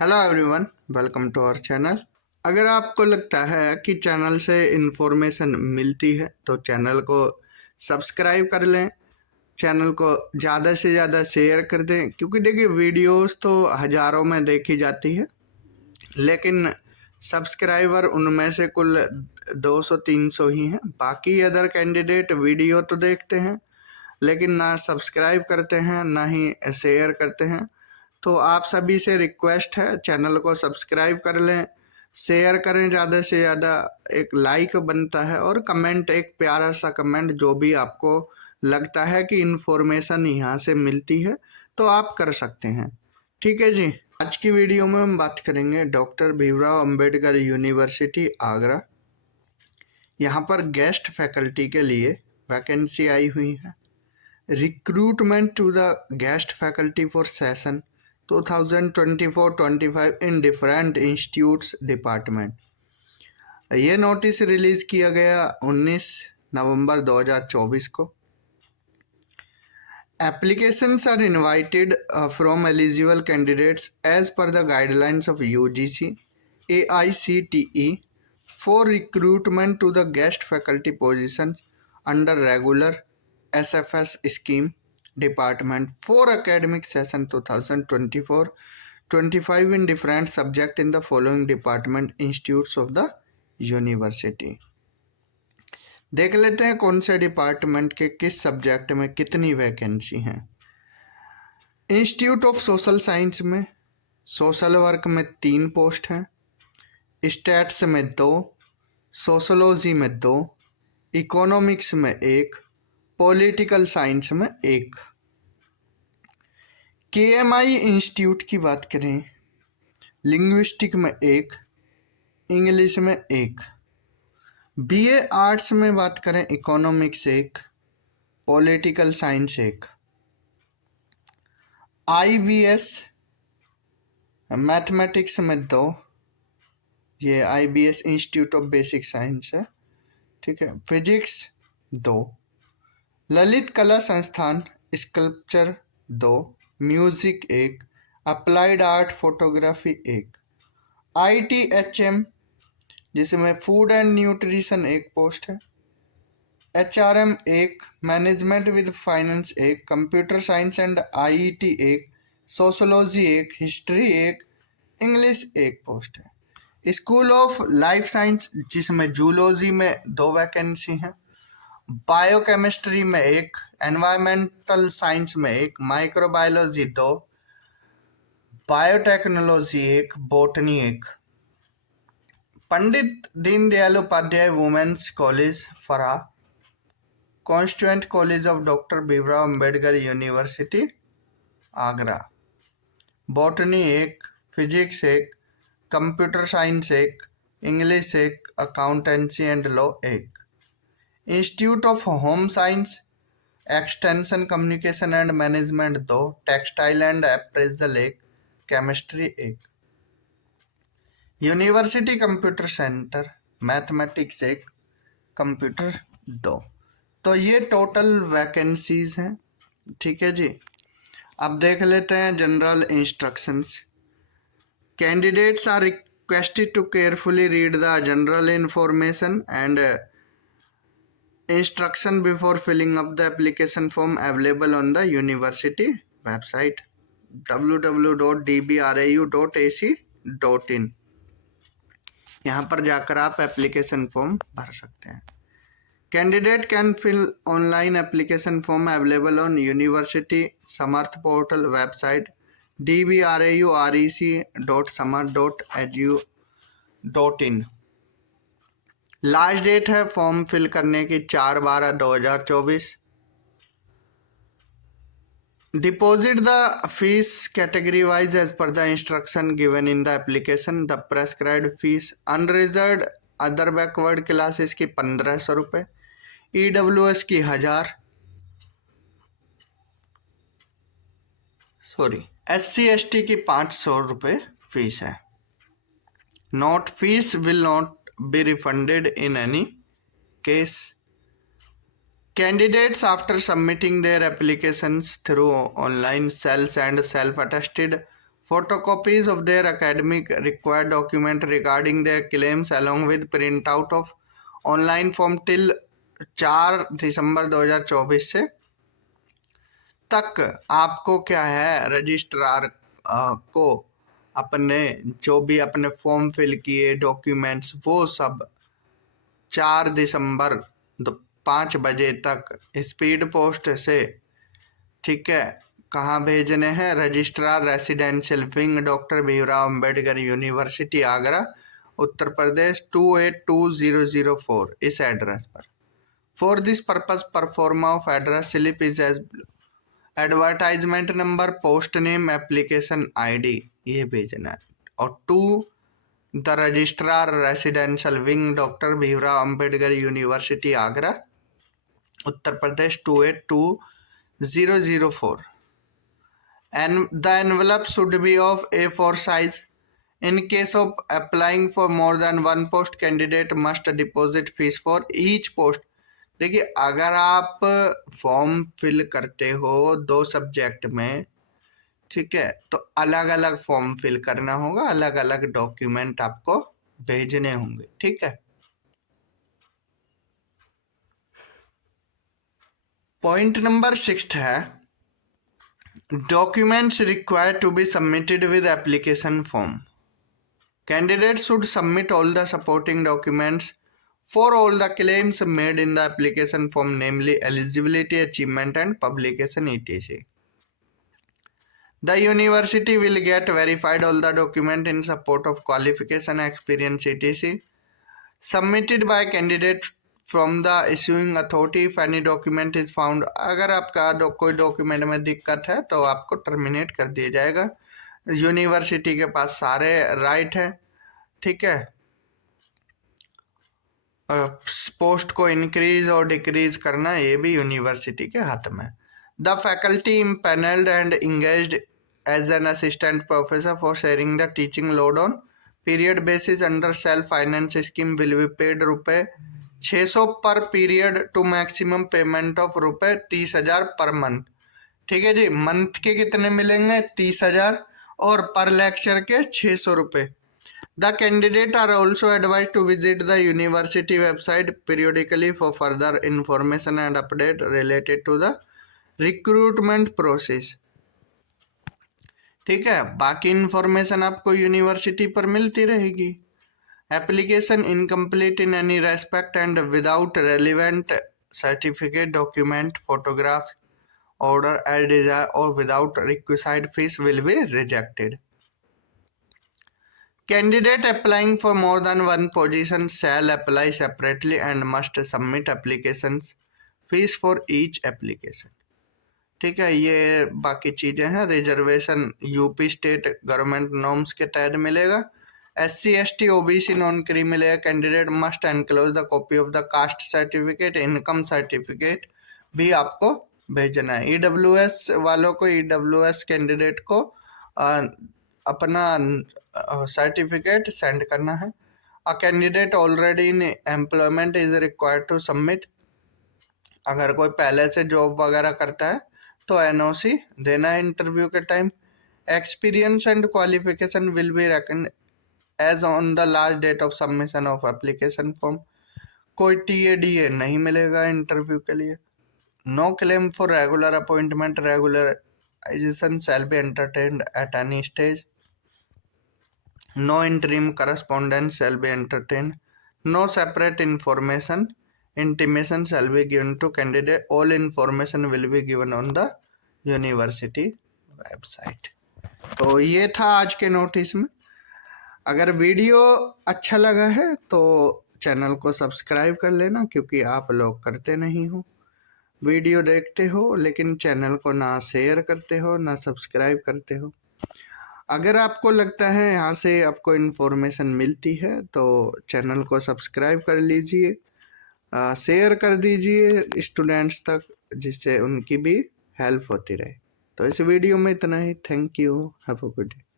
Hello everyone, welcome to our channel. अगर आपको लगता है कि चैनल से इन्फॉर्मेशन मिलती है तो चैनल को सब्सक्राइब कर लें, चैनल को ज़्यादा से ज़्यादा शेयर कर दें, क्योंकि देखिए वीडियोस तो हज़ारों में देखी जाती है, लेकिन सब्सक्राइबर उनमें से कुल 200-300 ही हैं। बाकी अदर कैंडिडेट वीडियो तो देखते हैं लेकिन ना सब्सक्राइब करते हैं ना ही शेयर करते हैं। तो आप सभी से रिक्वेस्ट है, चैनल को सब्सक्राइब कर लें, शेयर करें ज़्यादा से ज़्यादा, एक लाइक बनता है और कमेंट, एक प्यारा सा कमेंट जो भी आपको लगता है कि इन्फॉर्मेशन यहाँ से मिलती है तो आप कर सकते हैं। ठीक है जी। आज की वीडियो में हम बात करेंगे डॉक्टर भीमराव अंबेडकर यूनिवर्सिटी आगरा। यहाँ पर गेस्ट फैकल्टी के लिए वैकेंसी आई हुई है। Recruitment to the guest faculty for session 2024-25 in different institutes department। ये नोटिस रिलीज किया गया 19 नवंबर 2024 को। Applications are invited from eligible candidates as per the guidelines of UGC, AICTE for recruitment to the guest faculty position under regular SFS scheme department for academic session 2024-25 in different subject in the following department institutes of the university। देख लेते हैं कौन से department के किस subject में कितनी vacancy हैं। इंस्टीट्यूट ऑफ सोशल साइंस में सोशल वर्क में 3 पोस्ट हैं, स्टैट्स में 2, सोशोलॉजी में 2, इकोनॉमिक्स में 1, पॉलिटिकल साइंस में 1। KMI इंस्टीट्यूट की बात करें, लिंग्विस्टिक में 1, इंग्लिश में 1। BA आर्ट्स में बात करें, economics 1, political science 1। IBS mathematics में 2, ये IBS institute of basic science है, ठीक है। फिजिक्स 2। ललित कला संस्थान sculpture 2, music 1, applied art photography 1। ITHM जिसमें फूड एंड न्यूट्रिशन 1 पोस्ट है, HRM 1, management with finance 1, computer science and IET 1, sociology 1, history 1, English 1 post है। स्कूल ऑफ लाइफ साइंस जिसमें zoology में 2 वैकेंसी हैं, बायोकेमिस्ट्री में 1, एनवायरमेंटल साइंस में 1, microbiology 2, biotechnology 1, botany 1। Pandit Deendayal Upadhyay women's college फरा, constituent college of doctor Bhimrao Ambedkar university Agra, botany 1, physics 1, computer science 1, English 1, accountancy and law 1। Institute of home science extension communication and management 2, textile and appraisal 1, chemistry 1। University computer centre mathematics 1, computer 2। तो ये total vacancies हैं, ठीक है जी। अब देख लेते हैं general instructions. Candidates are requested to carefully read the general information and instruction before filling up the application form available on the university website www.dbrau.ac.in। यहाँ पर जाकर आप एप्लीकेशन फॉर्म भर सकते हैं। Candidate can fill online application form available on university Samarth portal website dbrau.rec.samarth.edu.in। Last date है form fill करने की 4/12/2024। Deposit the fees category wise as per the instruction given in the application. The prescribed fees unreserved other backward classes की 1500 रुपये, EWS की 1000, SC/ST की 500 रुपये fees है। Note fees will not be refunded in any case। Candidates after submitting their applications through online shall send self-attested photocopies of their academic required document regarding their claims along with printout of online form till 4 दिसंबर 2024 से तक आपको क्या है registrar को अपने जो भी अपने फॉर्म फिल किए डॉक्यूमेंट्स वो सब 4 दिसंबर 5 बजे तक स्पीड पोस्ट से, ठीक है, कहाँ भेजने हैं? Registrar residential wing doctor Bhimrao Ambedkar university Agra Uttar Pradesh 282004 इस एड्रेस पर। For this purpose proforma of address slip is as advertisement number post name application ID ये भेजना है। और to the registrar residential wing doctor Bhimrao Ambedkar university Agra Uttar Pradesh 282004 and the envelope should be of A4 size. In case of applying for more than one post, candidate must deposit fees for each post. देखिए अगर आप form fill करते हो 2 subject में, ठीक है, तो अलग अलग फॉर्म फिल करना होगा, अलग अलग डॉक्यूमेंट आपको भेजने होंगे, ठीक है। पॉइंट नंबर 6 है documents required to be submitted with application form. Candidates should submit all the supporting documents for all the claims made in the application form, namely eligibility, achievement and publication etc. The university will get verified all the document in support of qualification, experience etc. submitted by candidate from the issuing authority if any document is found. अगर आपका कोई document में दिक्कत है तो आपको terminate कर दिया जाएगा। यूनिवर्सिटी के पास सारे राइट है, ठीक है। पोस्ट को इंक्रीज और डिक्रीज करना ये भी यूनिवर्सिटी के हाथ में। The faculty empanelled and engaged as an assistant professor for sharing the teaching load on period basis under self finance scheme will be paid ₹600 per period to maximum payment of ₹30,000 per month. ठीक है जी, month के कितने मिलेंगे? 30,000 और पर lecture के 600 रुपये। The candidate are also advise to visit the university website periodically for further information and update related to the recruitment process. ठीक है, बाकी इंफॉर्मेशन आपको यूनिवर्सिटी पर मिलती रहेगी। Application incomplete in any respect and without relevant certificate, document, photograph, order as desired or without requisite fees will be rejected. Candidate applying for more than one position shall apply separately and must submit applications fees for each application. ठीक है, ये बाकी चीज़ें हैं। Reservation UP state government norms के तहत मिलेगा। SC ST OBC non क्री मिलेगा। Candidate must enclose the copy of the caste certificate, income certificate भी आपको भेजना है। EWS वालों को, EWS कैंडिडेट को अपना सर्टिफिकेट सेंड करना है। A candidate already in employment is required to submit. अगर कोई पहले से जॉब वगैरह करता है तो NOC देना है इंटरव्यू के time. Experience and qualification will be reckon as on the last date of submission of application form. कोई TADA नहीं मिलेगा इंटरव्यू के लिए। No claim for regular appointment, regularisation shall be entertained at any stage. No interim correspondence shall be entertained. No separate information intimation shall be given to candidate. All information will be given on the university website. तो ये था आज के notice में। अगर video अच्छा लगा है तो चैनल को सब्सक्राइब कर लेना, क्योंकि आप लोग करते नहीं हो। वीडियो देखते हो लेकिन चैनल को ना शेयर करते हो ना सब्सक्राइब करते हो। अगर आपको लगता है यहाँ से आपको इन्फॉर्मेशन मिलती है तो चैनल को सब्सक्राइब कर लीजिए, शेयर कर दीजिए स्टूडेंट्स तक, जिससे उनकी भी हेल्प होती रहे। तो इस वीडियो में इतना ही। Thank you, have a good day.